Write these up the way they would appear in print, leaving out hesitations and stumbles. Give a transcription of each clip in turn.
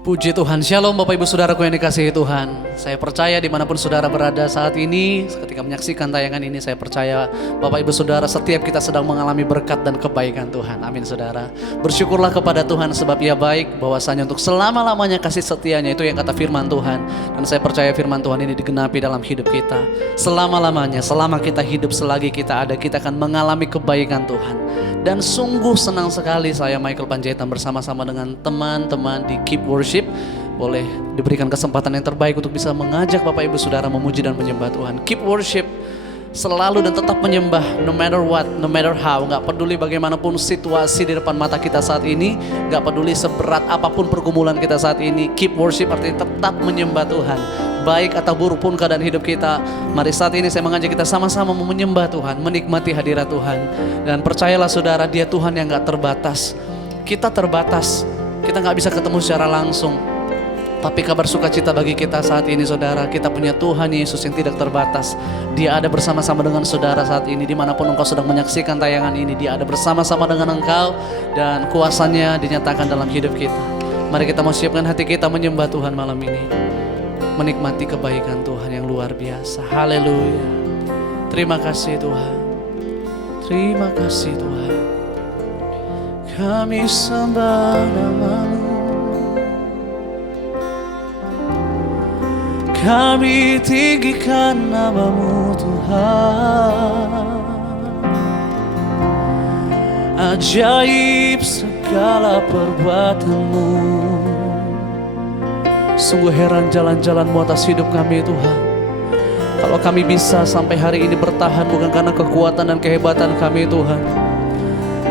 Puji Tuhan, Shalom Bapak Ibu Saudaraku yang dikasihi Tuhan. Saya percaya dimanapun saudara berada saat ini, ketika menyaksikan tayangan ini, saya percaya Bapak Ibu Saudara setiap kita sedang mengalami berkat dan kebaikan Tuhan. Amin saudara. Bersyukurlah kepada Tuhan sebab Ia baik, bahwasanya untuk selama-lamanya kasih setianya, itu yang kata firman Tuhan. Dan saya percaya firman Tuhan ini digenapi dalam hidup kita. Selama-lamanya, selama kita hidup, selagi kita ada, kita akan mengalami kebaikan Tuhan. Dan sungguh senang sekali saya Michael Panjaitan bersama-sama dengan teman-teman di Keep Worship boleh diberikan kesempatan yang terbaik untuk bisa mengajak Bapak Ibu Saudara memuji dan menyembah Tuhan. Keep Worship selalu dan tetap menyembah no matter what, no matter how. Gak peduli bagaimanapun situasi di depan mata kita saat ini, gak peduli seberat apapun pergumulan kita saat ini, Keep Worship artinya tetap menyembah Tuhan. Baik atau buruk pun keadaan hidup kita, mari saat ini saya mengajak kita sama-sama menyembah Tuhan, menikmati hadirat Tuhan. Dan percayalah saudara, Dia Tuhan yang gak terbatas. Kita terbatas, kita gak bisa ketemu secara langsung. Tapi kabar sukacita bagi kita saat ini saudara, kita punya Tuhan Yesus yang tidak terbatas. Dia ada bersama-sama dengan saudara saat ini, dimanapun engkau sedang menyaksikan tayangan ini. Dia ada bersama-sama dengan engkau, dan kuasanya dinyatakan dalam hidup kita. Mari kita mau siapkan hati kita menyembah Tuhan malam ini, menikmati kebaikan Tuhan yang luar biasa. Haleluya. Terima kasih Tuhan. Terima kasih Tuhan. Kami sembah nama-Mu, kami tinggikan nama-Mu Tuhan. Ajaib segala perbuatan-Mu, sungguh heran jalan-jalan-Mu atas hidup kami Tuhan. Kalau kami bisa sampai hari ini bertahan bukan karena kekuatan dan kehebatan kami Tuhan.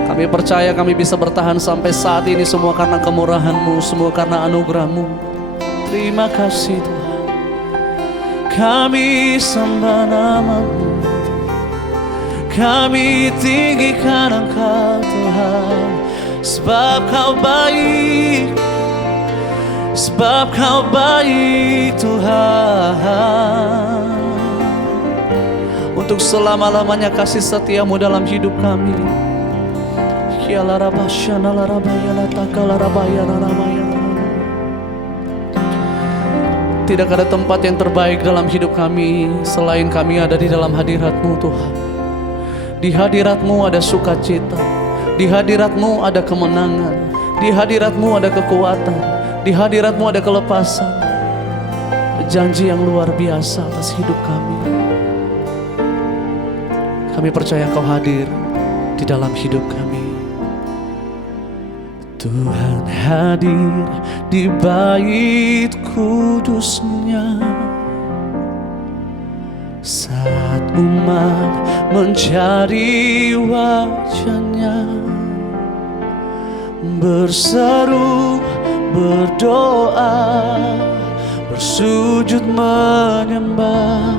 Kami percaya kami bisa bertahan sampai saat ini semua karena kemurahan-Mu, semua karena anugerah-Mu. Terima kasih Tuhan. Kami sembah nama-Mu, kami tinggikan Engkau Tuhan. Sebab Kau baik, sebab Kau baik Tuhan. Untuk selama-lamanya kasih setia-Mu dalam hidup kami. Tidak ada tempat yang terbaik dalam hidup kami selain kami ada di dalam hadirat-Mu Tuhan. Di hadirat-Mu ada sukacita, di hadirat-Mu ada kemenangan, di hadirat-Mu ada kekuatan, di hadirat-Mu ada kelepasan. Janji yang luar biasa atas hidup kami. Kami percaya Engkau hadir di dalam hidup kami. Tuhan hadir di bait kudus-Nya saat umat mencari wajah-Nya, berseru, berdoa, bersujud menyembah,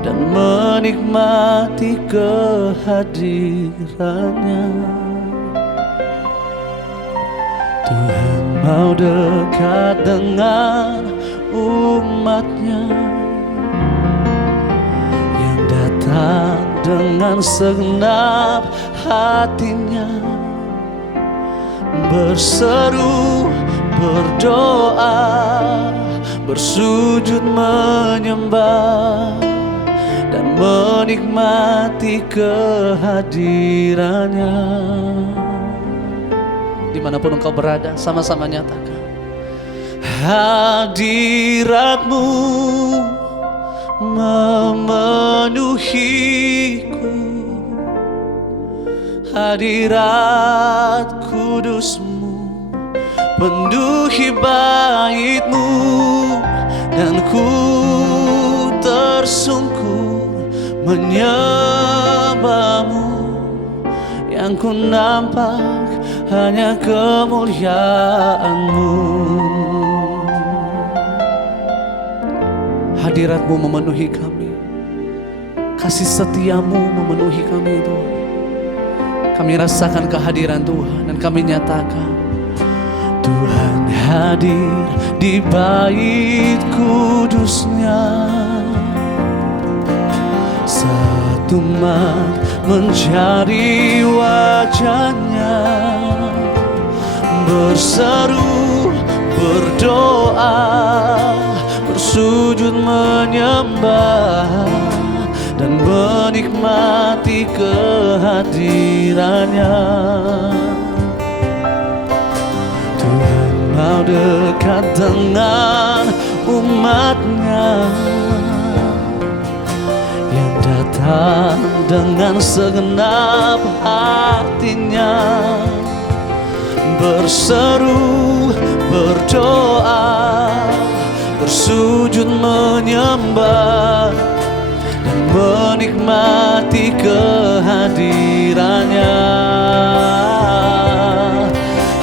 dan menikmati kehadiran-Nya. Tuhan mau dekat dengan umat-Nya yang datang dengan segenap hatinya, berseru, berdoa, bersujud menyembah, dan menikmati kehadiran-Nya. Dimanapun engkau berada, sama-sama nyatakan hadirat-Mu memenuhiku, hadirat kudus-Mu penuhi bait-Mu, dan ku tersungkur menyembah-Mu. Yang ku nampak hanya kemuliaan-Mu. Hadirat-Mu memenuhi kami, kasih setia-Mu memenuhi kami Tuhan. Kami rasakan kehadiran Tuhan dan kami nyatakan Tuhan hadir di bait kudus-Nya saat umat mencari wajah-Nya, berseru, berdoa, bersujud menyembah, dan menikmati kehadirannya. Tuhan mau dekat dengan umatnya yang datang dengan segenap hatinya, berseru, berdoa, bersujud menyembah, dan menikmati kehadirannya.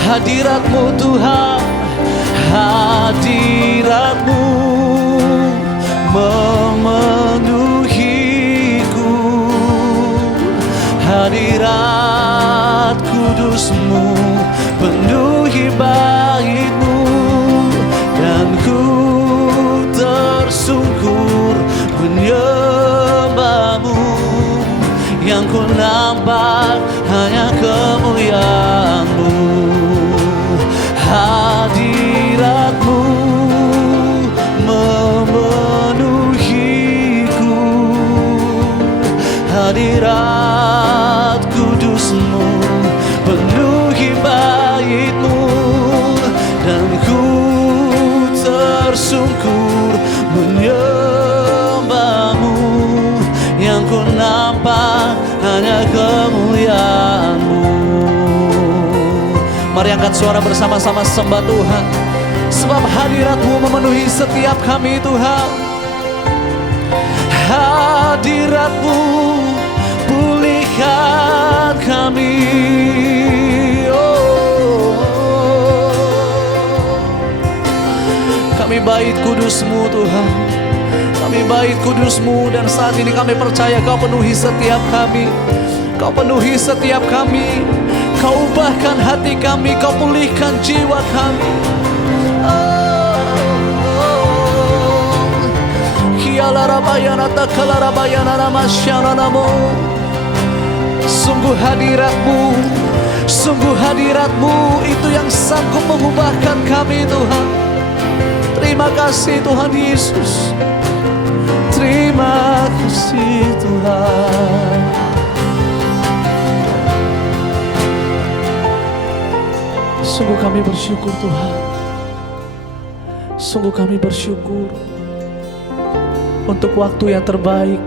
Hadirat-Mu Tuhan, hadirat-Mu memenuhiku, hadirat kudus-Mu penuhi bait-Mu, dan ku tersungkur menyembah-Mu. Yang ku nampak hanya kemuliaan-Mu. Hadirat-Mu memenuhiku, hadirat kudus-Mu penuhi bait-Mu, dan ku tersungkur menyembah-Mu. Yang ku nampak hanya kemuliaan-Mu. Mari angkat suara bersama-sama sembah Tuhan, sebab hadirat-Mu memenuhi setiap kami Tuhan. Hadirat-Mu pulihkan kami. Kami bait kudus-Mu Tuhan, kami bait kudus-Mu, dan saat ini kami percaya Kau penuhi setiap kami. Kau penuhi setiap kami, Kau ubahkan hati kami, Kau pulihkan jiwa kami. Sungguh hadirat-Mu, sungguh hadirat-Mu itu yang sanggup mengubahkan kami Tuhan. Terima kasih Tuhan Yesus, terima kasih Tuhan. Sungguh kami bersyukur Tuhan, sungguh kami bersyukur untuk waktu yang terbaik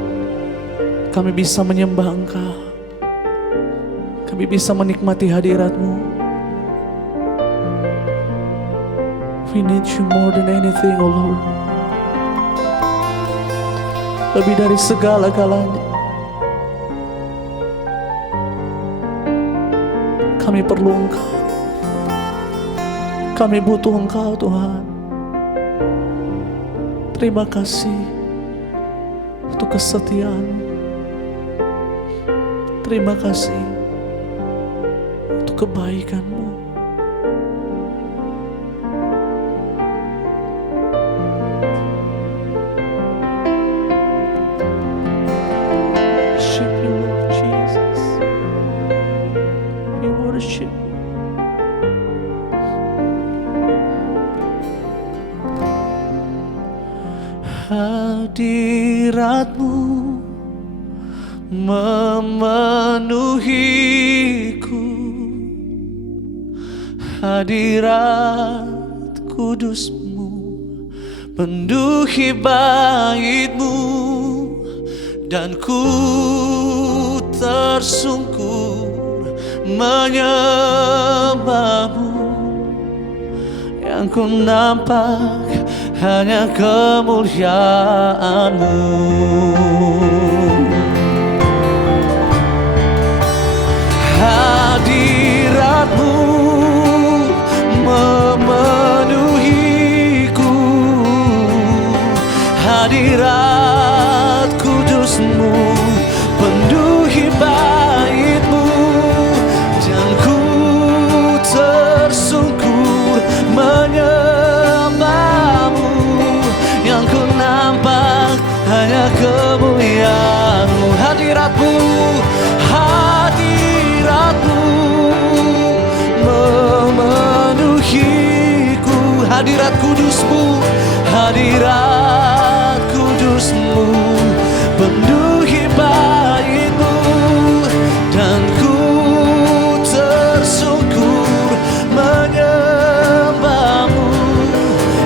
kami bisa menyembah Engkau, kami bisa menikmati hadirat-Mu. We need You more than anything, oh Lord. Lebih dari segala-galanya kami perlu Engkau, kami butuh Engkau Tuhan. Terima kasih untuk kesetiaan-Mu. Terima kasih untuk kebaikan-Mu. Worship You, Lord Jesus. We worship You. Hadirat-Mu memenuhiku, hadirat kudus-Mu penuhi bait-Mu, dan ku tersungkur menyembah-Mu. Yang ku nampak hanya kemuliaan-Mu. Hadirat-Mu memenuhiku, hadirat kudus-Mu penuhi bait-Mu, dan ku tersungkur menyembah-Mu. Yang ku nampak hanya kemuliaan-Mu. Hadirat-Mu, hadirat-Mu memenuhiku, hadirat kudus-Mu, hadirat kudus-Mu penuhi bait-Mu, dan ku tersungkur menyembah-Mu.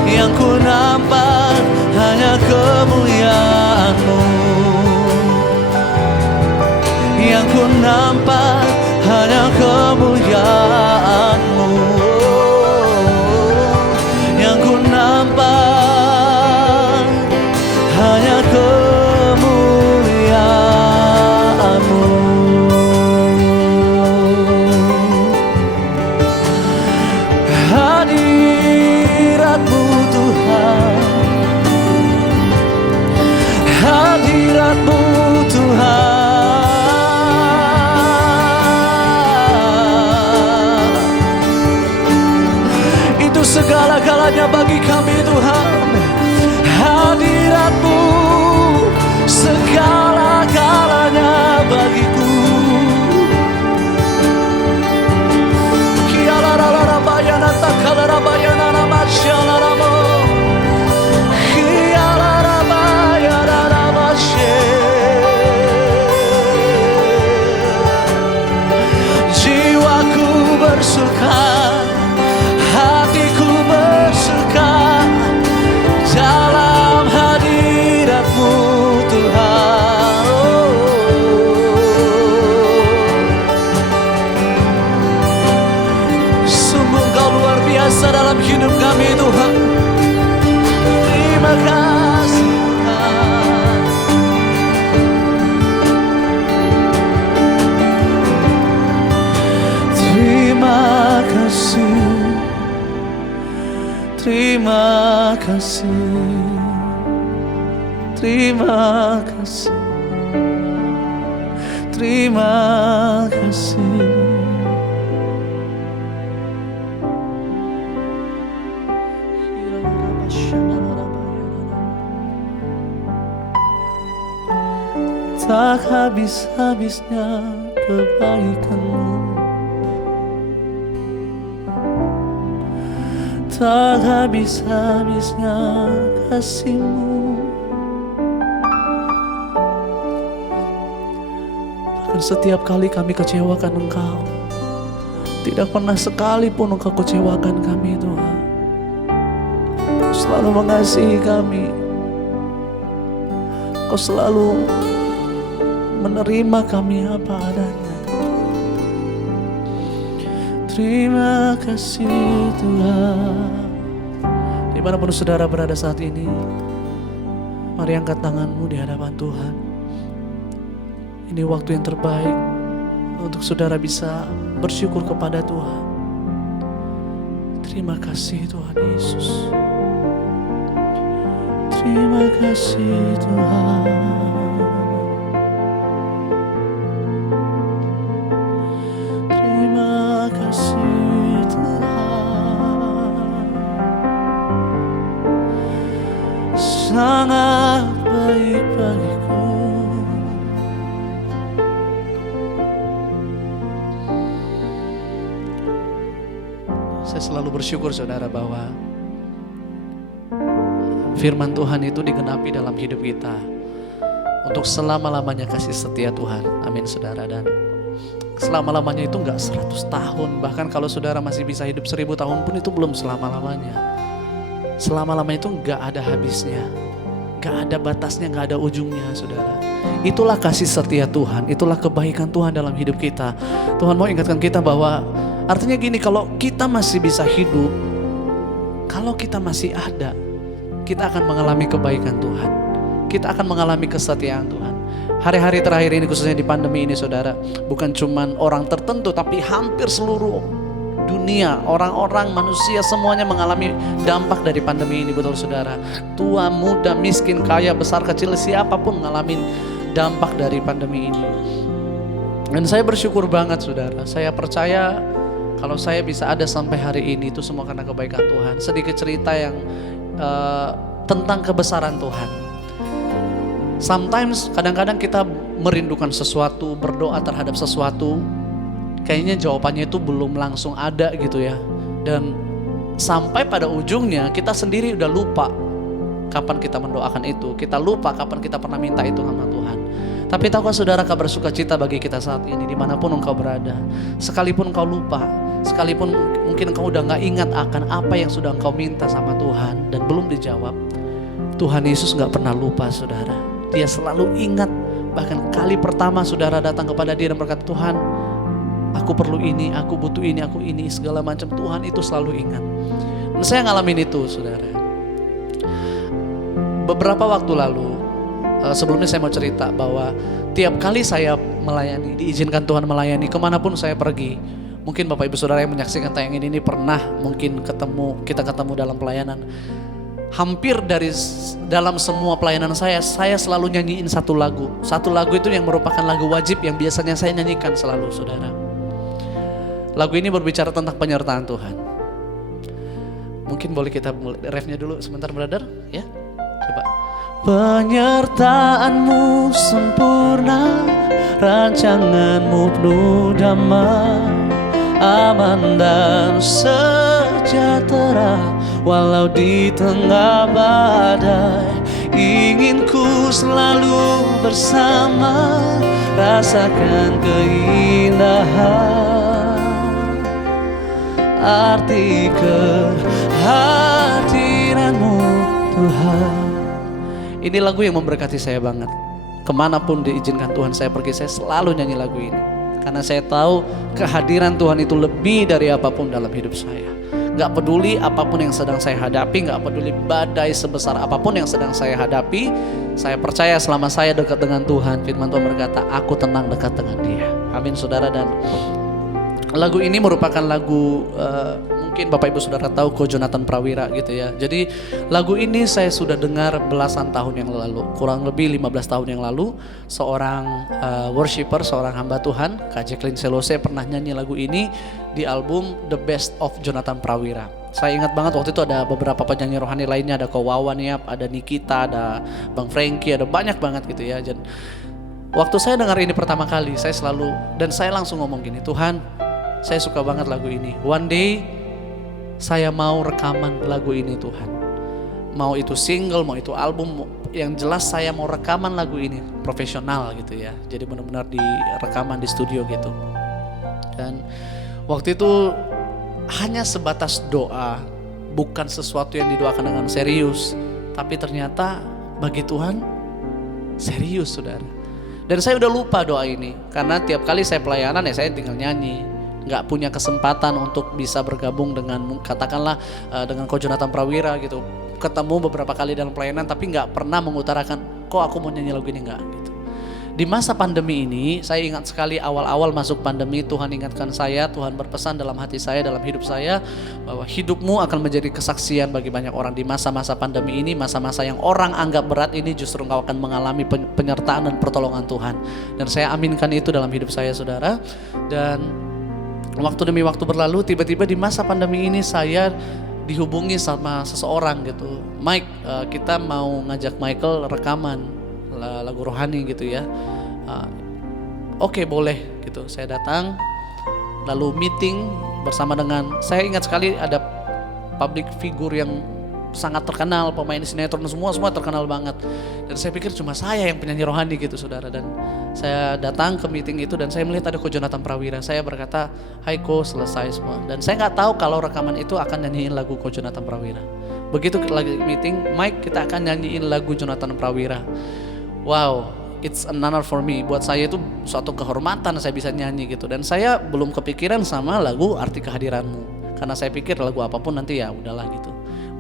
Yang ku nampak hanya kemuliaan-Mu, yang ku nampak hanya kemuliaan-Mu, yang ku nampak hanya kemuliaan-Mu. Hadirat-Mu Tuhan, hadirat-Mu Tuhan, itu segala-galanya bagi kami Tuhan. Hadirat-Mu segala-galanya bagiku. Kialararabayana takalarabayana namasyalaramo, kialarabayana namasye. Jiwaku bersuka, hatiku bersuka dalam hadirat-Mu Tuhan. Sungguh Engkau luar biasa dalam hidup kami Tuhan. Terima kasih Tuhan. Terima kasih, terima kasih, terima kasih, terima kasih. Tak habis-habisnya kebaikan-Mu, tak habis-habisnya kasih-Mu. Bahkan setiap kali kami kecewakan Engkau, tidak pernah sekalipun Engkau kecewakan kami Tuhan. Engkau selalu mengasihi kami, Engkau selalu menerima kami apa adanya. Terima kasih Tuhan. Dimanapun saudara berada saat ini, mari angkat tanganmu di hadapan Tuhan. Ini waktu yang terbaik untuk saudara bisa bersyukur kepada Tuhan. Terima kasih Tuhan Yesus. Terima kasih Tuhan. Terima kasih Tuhan. Sangat baik bagiku. Saya selalu bersyukur saudara bahwa firman Tuhan itu digenapi dalam hidup kita untuk selama-lamanya kasih setia Tuhan. Amin saudara. Dan selama-lamanya itu enggak 100 tahun. Bahkan kalau saudara masih bisa hidup 1000 tahun pun itu belum selama-lamanya. Selama-lamanya itu enggak ada habisnya, enggak ada batasnya, enggak ada ujungnya saudara. Itulah kasih setia Tuhan, itulah kebaikan Tuhan dalam hidup kita. Tuhan mau ingatkan kita bahwa artinya gini, kalau kita masih bisa hidup, kalau kita masih ada, kita akan mengalami kebaikan Tuhan. Kita akan mengalami kesetiaan Tuhan. Hari-hari terakhir ini khususnya di pandemi ini saudara, bukan cuman orang tertentu tapi hampir seluruh dunia, orang-orang, manusia semuanya mengalami dampak dari pandemi ini, betul saudara. Tua, muda, miskin, kaya, besar, kecil, siapapun mengalami dampak dari pandemi ini. Dan saya bersyukur banget saudara. Saya percaya kalau saya bisa ada sampai hari ini itu semua karena kebaikan Tuhan. Sedikit cerita yang tentang kebesaran Tuhan. Sometimes kadang-kadang kita merindukan sesuatu, berdoa terhadap sesuatu, kayaknya jawabannya itu belum langsung ada gitu ya. Dan sampai pada ujungnya kita sendiri udah lupa kapan kita mendoakan itu. Kita lupa kapan kita pernah minta itu sama Tuhan. Tapi tahukah saudara, kabar sukacita bagi kita saat ini dimanapun engkau berada. Sekalipun engkau lupa, sekalipun mungkin engkau udah gak ingat akan apa yang sudah engkau minta sama Tuhan dan belum dijawab, Tuhan Yesus gak pernah lupa saudara. Dia selalu ingat. Bahkan kali pertama saudara datang kepada dia dan berkata, Tuhan aku perlu ini, aku butuh ini, aku ini, segala macam, Tuhan itu selalu ingat. Dan saya ngalamin itu saudara. Beberapa waktu lalu, sebelumnya saya mau cerita bahwa tiap kali saya melayani, diizinkan Tuhan melayani kemanapun saya pergi. Mungkin Bapak Ibu Saudara yang menyaksikan tayangan ini pernah mungkin kita ketemu dalam pelayanan. Hampir dalam semua pelayanan saya selalu nyanyiin satu lagu. Satu lagu itu yang merupakan lagu wajib yang biasanya saya nyanyikan selalu saudara. Lagu ini berbicara tentang penyertaan Tuhan. Mungkin boleh kita mulai refnya dulu sebentar brother ya. Coba. Penyertaanmu sempurna, rancanganmu penuh damai, aman dan sejahtera walau di tengah badai. Ingin ku selalu bersama, rasakan keindahan arti kehadiranmu Tuhan. Ini lagu yang memberkati saya banget. Kemanapun diizinkan Tuhan saya pergi, saya selalu nyanyi lagu ini. Karena saya tahu kehadiran Tuhan itu lebih dari apapun dalam hidup saya. Gak peduli apapun yang sedang saya hadapi, gak peduli badai sebesar apapun yang sedang saya hadapi, saya percaya selama saya dekat dengan Tuhan, firman Tuhan berkata, aku tenang dekat dengan Dia. Amin saudara. Dan lagu ini merupakan lagu mungkin Bapak Ibu Saudara tahu Ko Jonathan Prawira gitu ya. Jadi lagu ini saya sudah dengar belasan tahun yang lalu, kurang lebih 15 tahun yang lalu. Seorang worshiper, seorang hamba Tuhan, Kak Jacqueline Selose pernah nyanyi lagu ini di album The Best of Jonathan Prawira. Saya ingat banget waktu itu ada beberapa penyanyi rohani lainnya, ada Ko Wawan Yap, ada Nikita, ada Bang Frankie, ada banyak banget gitu ya. Dan waktu saya dengar ini pertama kali, saya langsung ngomong gini, Tuhan, saya suka banget lagu ini. One day saya mau rekaman lagu ini Tuhan. Mau itu single, mau itu album, yang jelas saya mau rekaman lagu ini profesional gitu ya. Jadi benar-benar direkaman di studio gitu. Dan waktu itu hanya sebatas doa, bukan sesuatu yang didoakan dengan serius. Tapi ternyata bagi Tuhan serius saudara. Dan saya udah lupa doa ini. Karena tiap kali saya pelayanan ya saya tinggal nyanyi. Gak punya kesempatan untuk bisa bergabung dengan katakanlah dengan Ko Jonathan Prawira gitu. Ketemu beberapa kali dalam pelayanan tapi gak pernah mengutarakan kok aku mau nyanyi lagu ini enggak gitu. Di masa pandemi ini saya ingat sekali awal-awal masuk pandemi Tuhan ingatkan saya, Tuhan berpesan dalam hati saya, dalam hidup saya bahwa hidupmu akan menjadi kesaksian bagi banyak orang. Di masa-masa pandemi ini, masa-masa yang orang anggap berat ini justru engkau akan mengalami penyertaan dan pertolongan Tuhan. Dan saya aminkan itu dalam hidup saya saudara. Dan waktu demi waktu berlalu, tiba-tiba di masa pandemi ini saya dihubungi sama seseorang gitu. Mike, kita mau ngajak Michael rekaman lagu rohani gitu ya. Oke, boleh gitu. Saya datang, lalu meeting bersama dengan, saya ingat sekali ada public figure yang sangat terkenal, pemain sinetron semua terkenal banget. Dan saya pikir cuma saya yang penyanyi rohani gitu saudara. Dan saya datang ke meeting itu dan saya melihat ada Ko Jonathan Prawira. Saya berkata, hai Ko, selesai semua. Dan saya gak tahu kalau rekaman itu akan nyanyiin lagu Ko Jonathan Prawira. Begitu lagi meeting, Mike, kita akan nyanyiin lagu Jonathan Prawira. Wow, it's an honor for me. Buat saya itu suatu kehormatan saya bisa nyanyi gitu. Dan saya belum kepikiran sama lagu Arti Kehadiranmu. Karena saya pikir lagu apapun nanti ya udahlah gitu.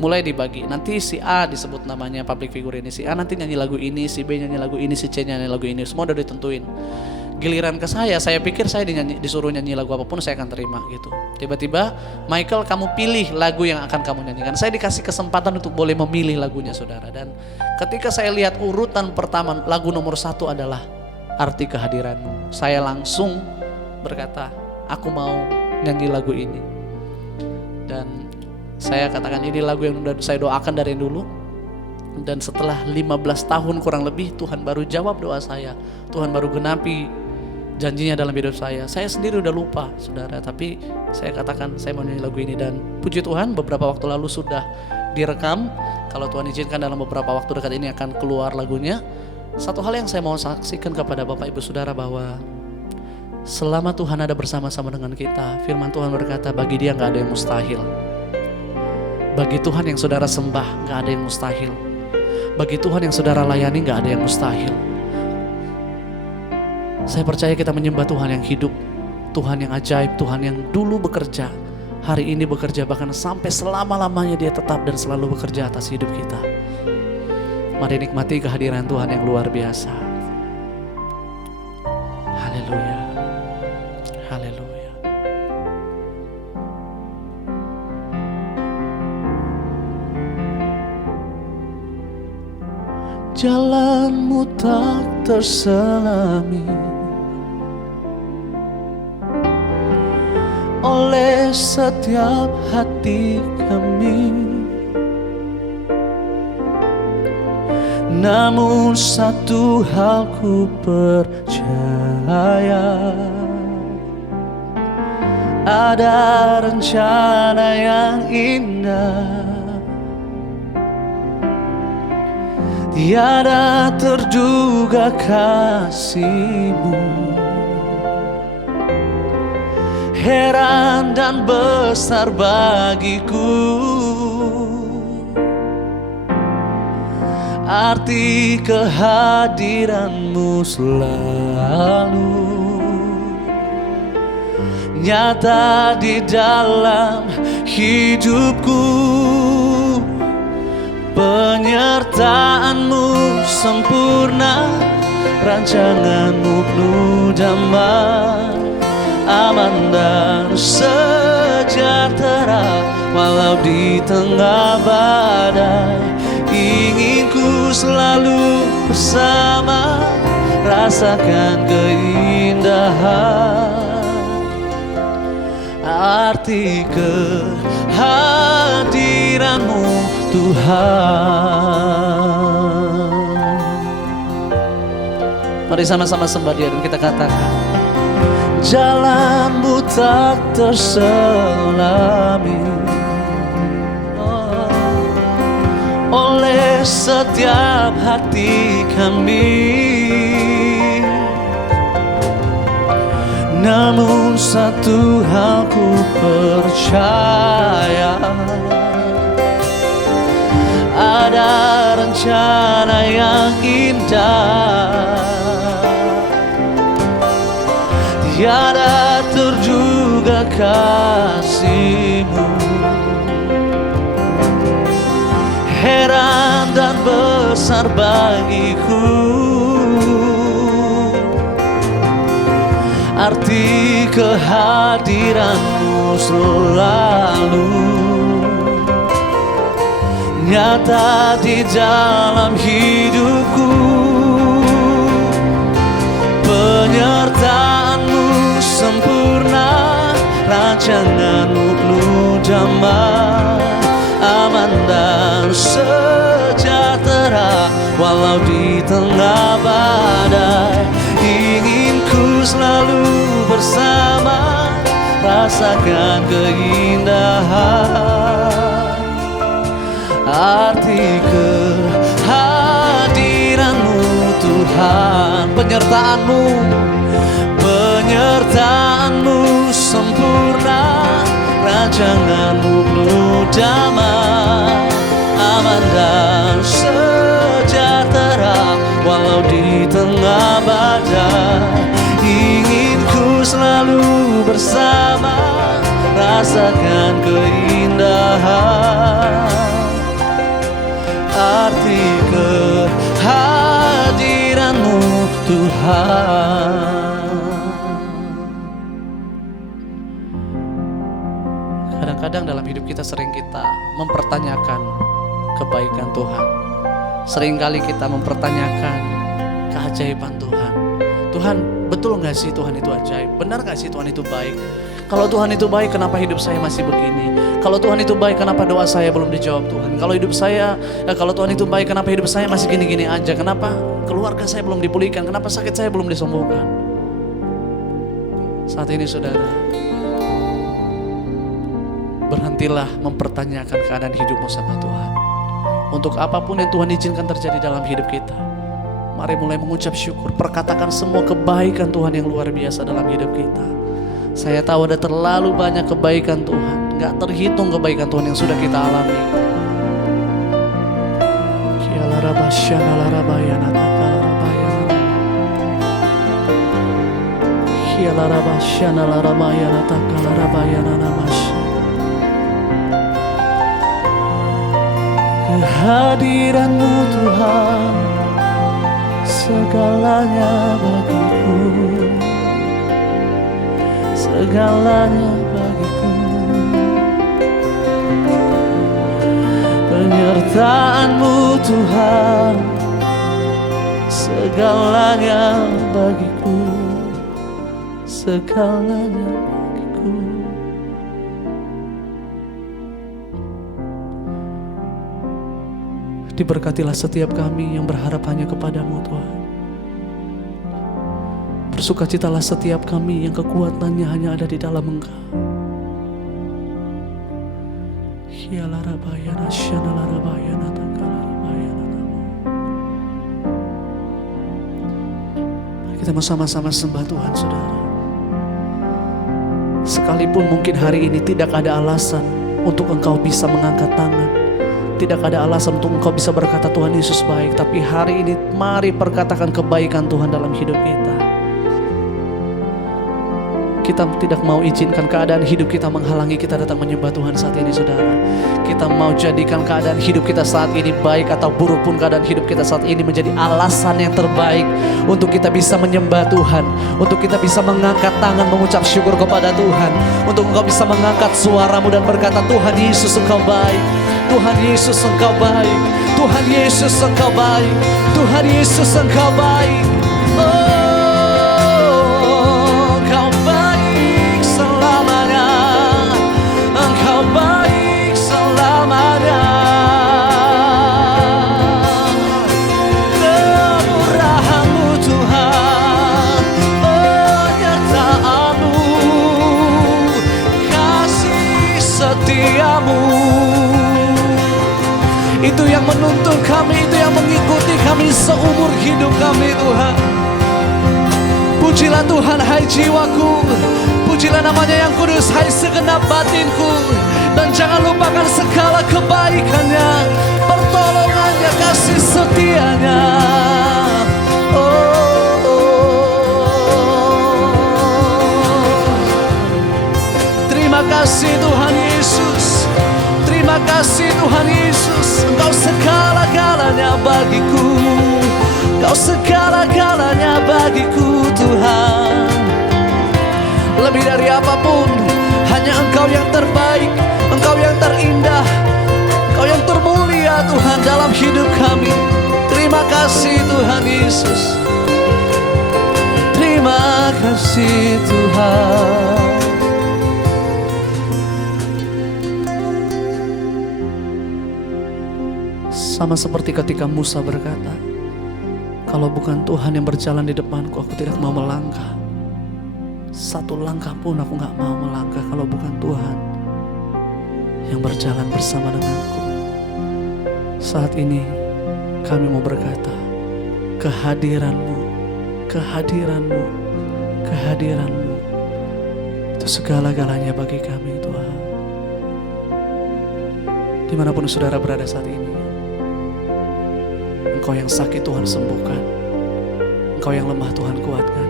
Mulai dibagi, nanti si A disebut namanya public figure ini, si A nanti nyanyi lagu ini, si B nyanyi lagu ini, si C nyanyi lagu ini, semua udah ditentuin. Giliran ke saya pikir saya disuruh nyanyi lagu apapun saya akan terima gitu. Tiba-tiba, Michael kamu pilih lagu yang akan kamu nyanyikan. Saya dikasih kesempatan untuk boleh memilih lagunya saudara. Dan ketika saya lihat urutan pertama, lagu nomor 1 adalah Arti Kehadiranmu. Saya langsung berkata, aku mau nyanyi lagu ini. Dan saya katakan ini lagu yang sudah saya doakan dari dulu. Dan setelah 15 tahun kurang lebih Tuhan baru jawab doa saya. Tuhan baru genapi janjinya dalam hidup saya. Saya sendiri udah lupa, saudara. Tapi saya katakan saya mau nyanyi lagu ini, dan puji Tuhan beberapa waktu lalu sudah direkam. Kalau Tuhan izinkan dalam beberapa waktu dekat ini akan keluar lagunya. Satu hal yang saya mau saksikan kepada Bapak Ibu Saudara, bahwa selama Tuhan ada bersama-sama dengan kita, firman Tuhan berkata bagi Dia gak ada yang mustahil. Bagi Tuhan yang saudara sembah gak ada yang mustahil. Bagi Tuhan yang saudara layani gak ada yang mustahil. Saya percaya kita menyembah Tuhan yang hidup, Tuhan yang ajaib, Tuhan yang dulu bekerja, hari ini bekerja, bahkan sampai selama-lamanya Dia tetap dan selalu bekerja atas hidup kita. Mari nikmati kehadiran Tuhan yang luar biasa. Haleluya. Haleluya. Jalanmu tak terselami oleh setiap hati kami, namun satu hal ku percaya, ada rencana yang indah. Tiada terduga kasih-Mu, heran dan besar bagiku arti kehadiran-Mu selalu nyata di dalam hidupku. Penyertaan-Mu sempurna, rancangan-Mu penuh damai, aman dan sejahtera walau di tengah badai. Ingin ku selalu bersama, rasakan keindahan arti kehadiran-Mu Tuhan. Mari sama-sama sembah Dia dan kita katakan, jalan-Mu tak terselami oleh setiap hati kami, namun satu hal ku percaya, ada rencana yang indah. Tiada terduga kasih-Mu, heran dan besar bagiku arti kehadiran-Mu selalu nyata di dalam hidupku. Penyertaan-Mu sempurna, rancangan-Mu penuh damai, aman dan sejahtera walau di tengah badai. Ingin ku selalu bersama, rasakan keindahan arti kehadiran-Mu Tuhan. Penyertaan-Mu sempurna, rancangan-Mu penuh damai, aman dan sejahtera walau di tengah badai. Ingin ku selalu bersama, rasakan keindahan arti kehadiran-Mu Tuhan. Kadang-kadang dalam hidup kita sering kita mempertanyakan kebaikan Tuhan. Seringkali kita mempertanyakan keajaiban Tuhan. Tuhan, betul gak sih Tuhan itu ajaib? Benar gak sih Tuhan itu baik? Kalau Tuhan itu baik, kenapa hidup saya masih begini? Kalau Tuhan itu baik, kenapa doa saya belum dijawab Tuhan? Kalau Tuhan itu baik, kenapa hidup saya masih gini-gini aja? Kenapa keluarga saya belum dipulihkan? Kenapa sakit saya belum disembuhkan? Saat ini saudara, berhentilah mempertanyakan keadaan hidupmu sama Tuhan. Untuk apapun yang Tuhan izinkan terjadi dalam hidup kita, mari mulai mengucap syukur. Perkatakan semua kebaikan Tuhan yang luar biasa dalam hidup kita. Saya tahu ada terlalu banyak kebaikan Tuhan, gak terhitung kebaikan Tuhan yang sudah kita alami. Kehadiran-Mu Tuhan, segalanya bagiku, segalanya bagiku. Penyertaan-Mu Tuhan, segalanya bagiku, segalanya bagiku. Diberkatilah setiap kami yang berharap hanya kepada-Mu Tuhan. Bersukacitalah setiap kami yang kekuatannya hanya ada di dalam Engkau. Kita mau sama-sama sembah Tuhan, saudara. Sekalipun mungkin hari ini tidak ada alasan untuk engkau bisa mengangkat tangan, tidak ada alasan untuk engkau bisa berkata Tuhan Yesus baik, tapi hari ini mari perkatakan kebaikan Tuhan dalam hidup kita. Kita tidak mau izinkan keadaan hidup kita menghalangi kita datang menyembah Tuhan saat ini, saudara. Kita mau jadikan keadaan hidup kita saat ini, baik atau buruk pun keadaan hidup kita saat ini, menjadi alasan yang terbaik untuk kita bisa menyembah Tuhan, untuk kita bisa mengangkat tangan mengucap syukur kepada Tuhan, untuk engkau bisa mengangkat suaramu dan berkata, Tuhan Yesus Engkau baik, Tuhan Yesus Engkau baik, Tuhan Yesus Engkau baik, Tuhan Yesus Engkau baik. Itu yang menuntun kami, itu yang mengikuti kami seumur hidup kami, Tuhan. Pujilah Tuhan, hai jiwaku, pujilah namanya yang kudus, hai segenap batinku. Dan jangan lupakan segala kebaikannya, pertolongannya, kasih setianya. Terima kasih Tuhan Yesus, terima kasih Tuhan Yesus. Engkau segala-galanya bagiku, Engkau segala-galanya bagiku Tuhan. Lebih dari apapun, hanya Engkau yang terbaik, Engkau yang terindah, Engkau yang termulia Tuhan dalam hidup kami. Terima kasih Tuhan Yesus, terima kasih Tuhan. Sama seperti ketika Musa berkata, kalau bukan Tuhan yang berjalan di depanku, aku tidak mau melangkah. Satu langkah pun aku gak mau melangkah kalau bukan Tuhan yang berjalan bersama denganku. Saat ini kami mau berkata, kehadiran-Mu, kehadiran-Mu, kehadiran-Mu, itu segala-galanya bagi kami Tuhan. Dimanapun saudara berada saat ini, Engkau yang sakit Tuhan sembuhkan, Engkau yang lemah Tuhan kuatkan,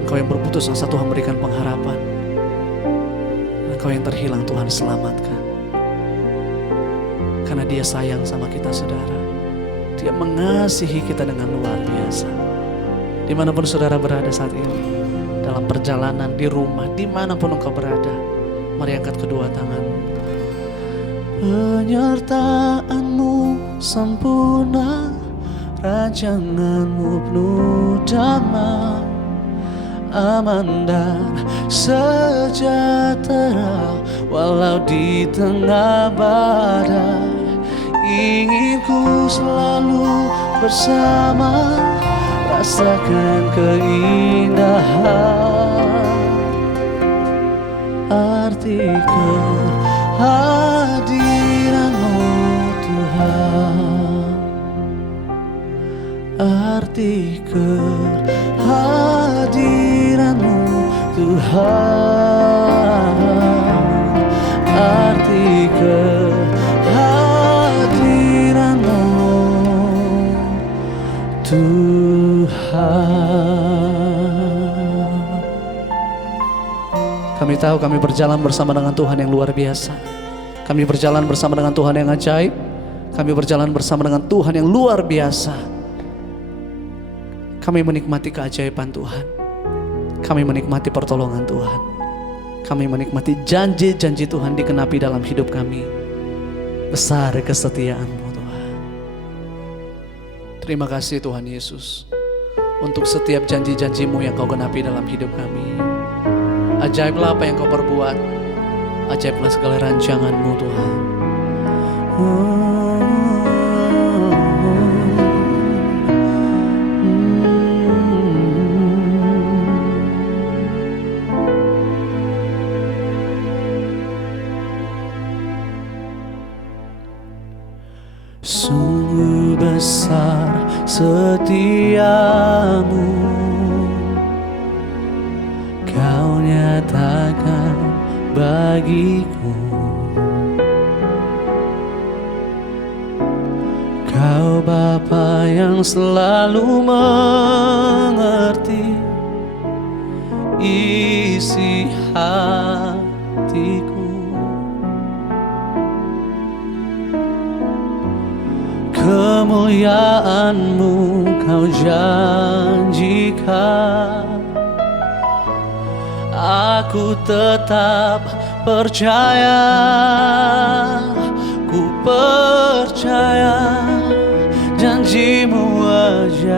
Engkau yang berputus asa Tuhan berikan pengharapan, Engkau yang terhilang Tuhan selamatkan. Karena Dia sayang sama kita saudara, Dia mengasihi kita dengan luar biasa. Dimanapun saudara berada saat ini, dalam perjalanan, di rumah, dimanapun engkau berada, mari angkat kedua tanganmu. Penyertaan-Mu sempurna, rancangan-Mu penuh damai, aman dan sejahtera walau di tengah badai. Ingin ku selalu bersama, rasakan keindahan arti kehadiran-Mu Tuhan, arti kehadiran-Mu Tuhan, arti kehadiran-Mu Tuhan. Kami tahu kami berjalan bersama dengan Tuhan yang luar biasa. Kami berjalan bersama dengan Tuhan yang ajaib. Kami berjalan bersama dengan Tuhan yang luar biasa. Kami menikmati keajaiban Tuhan. Kami menikmati pertolongan Tuhan. Kami menikmati janji-janji Tuhan dikenapi dalam hidup kami. Besar kesetiaan-Mu Tuhan. Terima kasih Tuhan Yesus untuk setiap janji-janji-Mu yang Kau genapi dalam hidup kami. Ajaiblah apa yang Kau perbuat. Ajaiblah segala rancangan-Mu Tuhan. Sungguh besar setia-Mu, Kau nyatakan bagiku. Kau Bapa yang selalu mengerti isi hatiku. Kemuliaan-Mu Kau janjikan. Aku tetap percaya, ku percaya janji-Mu ajaib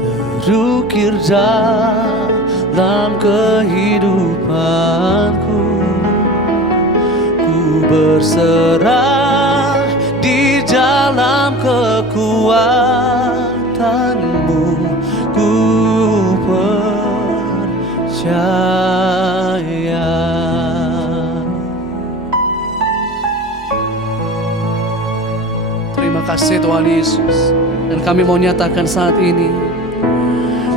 terukir dalam kehidupanku. Ku berserah di dalam kekuatan-Mu, ku percaya. Terima kasih Tuhan Yesus. Dan kami mau nyatakan saat ini,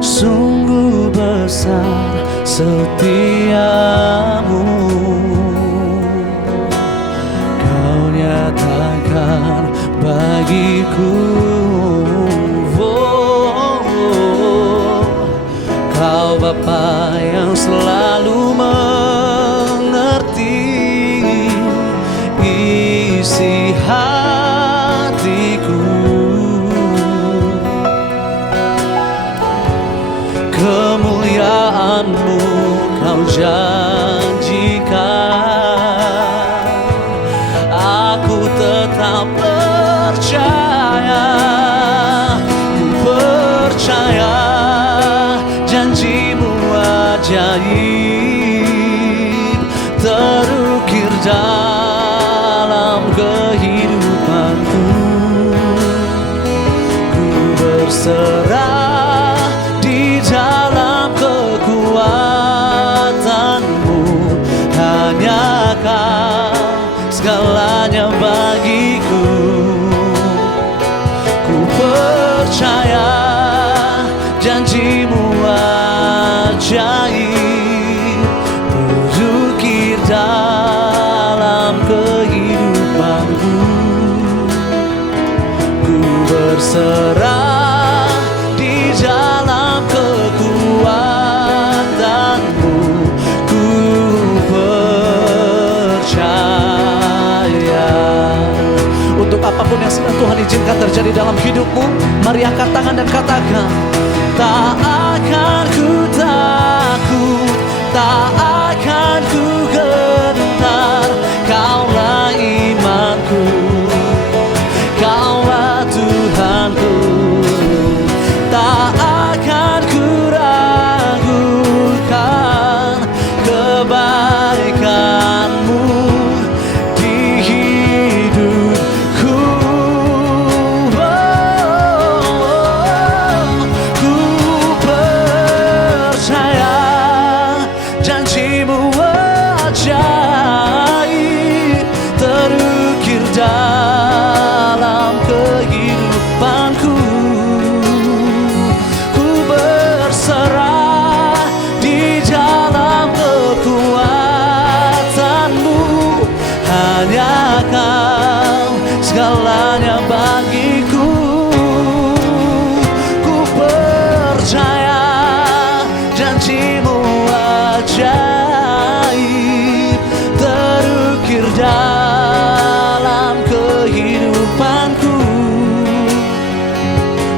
sungguh besar setia-Mu, Kau nyatakan bagiku. Kau Bapa yang selalu mengerti isi hatiku. Kemuliaan-Mu Kau janjikan. Aku tetap percaya, ku percaya janji-Mu ajaib terukir dalam kehidupanku. Ku berserah di dalam kekuatan-Mu, hanya Kau segalanya bagiku. Ku percaya janji-Mu ajaib terukir dalam kehidupanku. Ku berserah di dalam kekuatan-Mu, ku percaya. Untuk apapun yang sedang Tuhan izinkan terjadi dalam hidupmu, mari angkat tangan dan katakan, tak akan ku takut, tak akan ku gentar. Kaulah imanku, Kaulah Tuhanku. Tak akan ku ragukan kebaikan-Mu di hidupku. Ku percaya janji percaya janji-Mu ajaib terukir dalam kehidupanku.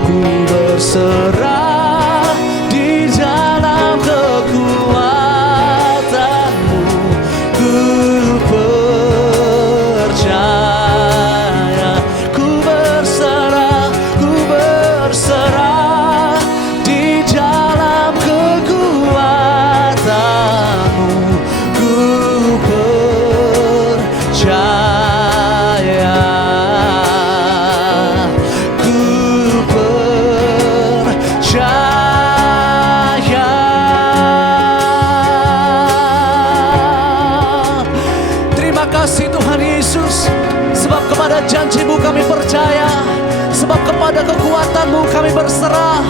Ku berserah di dalam kekuatan-Mu. Ku percaya, ku berserah di dalam kekuatan-Mu. Ku percaya, ku percaya. Terima kasih Tuhan Yesus, sebab kepada janji-Mu kami percaya, sebab kepada kekuatan-Mu kami berserah.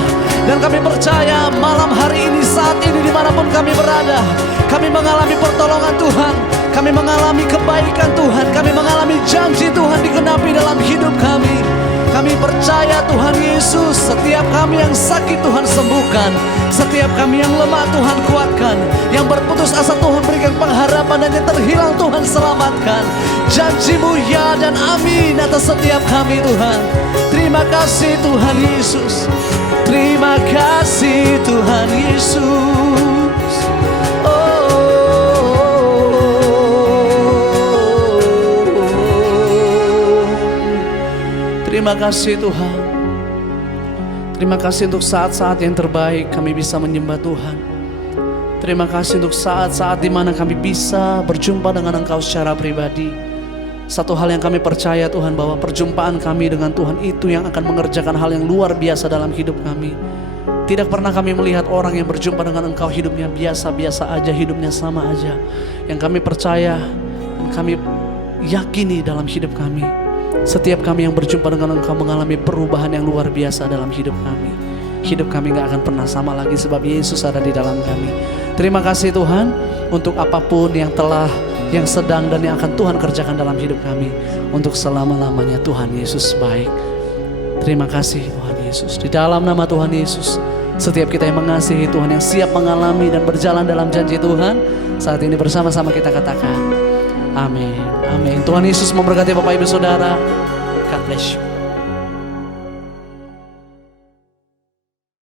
Dan kami percaya malam hari ini, saat ini, dimanapun kami berada, kami mengalami pertolongan Tuhan, kami mengalami kebaikan Tuhan, kami mengalami janji Tuhan digenapi dalam hidup kami. Kami percaya Tuhan Yesus, setiap kami yang sakit Tuhan sembuhkan, setiap kami yang lemah Tuhan kuatkan, yang berputus asa Tuhan berikan pengharapan, dan yang terhilang Tuhan selamatkan. Janji-Mu ya dan amin atas setiap kami Tuhan. Terima kasih Tuhan Yesus, terima kasih Tuhan Yesus. Terima kasih Tuhan. Terima kasih untuk saat-saat yang terbaik kami bisa menyembah Tuhan. Terima kasih untuk saat-saat di mana kami bisa berjumpa dengan Engkau secara pribadi. Satu hal yang kami percaya Tuhan, bahwa perjumpaan kami dengan Tuhan itu yang akan mengerjakan hal yang luar biasa dalam hidup kami. Tidak pernah kami melihat orang yang berjumpa dengan Engkau hidupnya biasa-biasa aja, hidupnya sama aja. Yang kami percaya dan kami yakini dalam hidup kami, setiap kami yang berjumpa dengan Engkau mengalami perubahan yang luar biasa dalam hidup kami. Hidup kami gak akan pernah sama lagi sebab Yesus ada di dalam kami. Terima kasih Tuhan untuk apapun yang telah, yang sedang, dan yang akan Tuhan kerjakan dalam hidup kami. Untuk selama-lamanya Tuhan Yesus baik. Terima kasih Tuhan Yesus. Di dalam nama Tuhan Yesus, setiap kita yang mengasihi Tuhan, yang siap mengalami dan berjalan dalam janji Tuhan, saat ini bersama-sama kita katakan amin. Amin. Tuhan Yesus memberkati Bapak Ibu Saudara. God bless you.